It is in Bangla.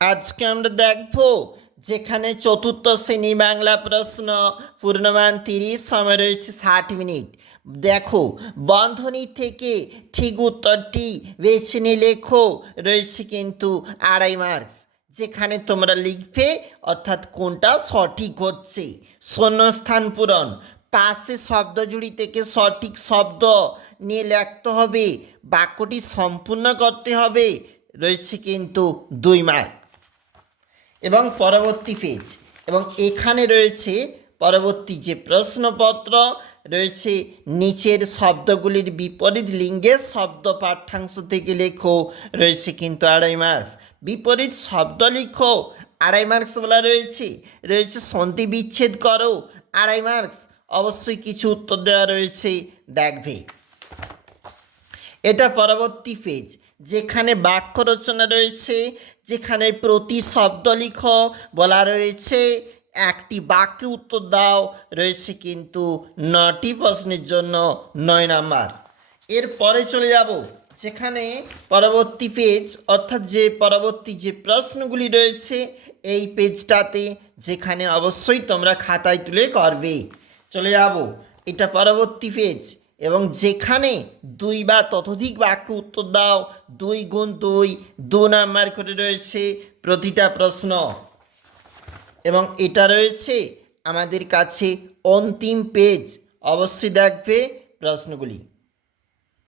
আজকে আমরা দেখব যেখানে চতুর্থ শ্রেণী বাংলা প্রশ্ন পূর্ণমান 30, সময় রয়েছে 60 মিনিট। দেখো, বন্ধনী থেকে ঠিক উত্তরটি বেছে নিয়ে লেখো। রয়েছে কিন্তু 2.5 মার্কস, যেখানে তোমরা লিখবে অর্থাৎ কোনটা সঠিক হচ্ছে। শূন্যস্থান পূরণ, পাশে শব্দজুড়ি থেকে সঠিক শব্দ নিয়ে লিখতে হবে, বাক্যটি সম্পূর্ণ করতে হবে। রয়েছে কিন্তু 2 মার্ক। এবং পরবর্তী পেজ, এবং এখানে রয়েছে পরবর্তী যে প্রশ্নপত্র রয়েছে, নিচের শব্দগুলির বিপরীত লিঙ্গের শব্দ পাঠ্যাংশ থেকে লেখো। রয়েছে কিন্তু 2.5 মার্কস। বিপরীত শব্দ লিখো, 2.5 মার্কস বলা রয়েছে। রয়েছে সন্ধি বিচ্ছেদ করো, 2.5 মার্কস। অবশ্যই কিছু উত্তর দেওয়া রয়েছে, দেখবে। এটা পরবর্তী পেজ, যেখানে বাক্য রচনা রয়েছে, যেখানে প্রতি শব্দ লিখো বলা রয়েছে। একটি বাক্যে উত্তর দাও। রয়েছে কিন্তু 9টি প্রশ্নের জন্য 9 নাম্বার। এরপরে চলে যাব, যেখানে পরবর্তী পেজ অর্থাৎ যে পরবর্তী যে প্রশ্নগুলি রয়েছে এই পেজটাতে, যেখানে অবশ্যই তোমরা খাতায় তুলে করবে। চলে যাব, এটা পরবর্তী পেজ, এবং যেখানে 2 বা ততোধিক বাক্য উত্তর দাও। 2 গুণ 2, 2 নাম্বার করে রয়েছে প্রতিটা প্রশ্ন। এবং এটা রয়েছে আমাদের কাছে অন্তিম পেজ, অবশ্যই দেখবে প্রশ্নগুলি।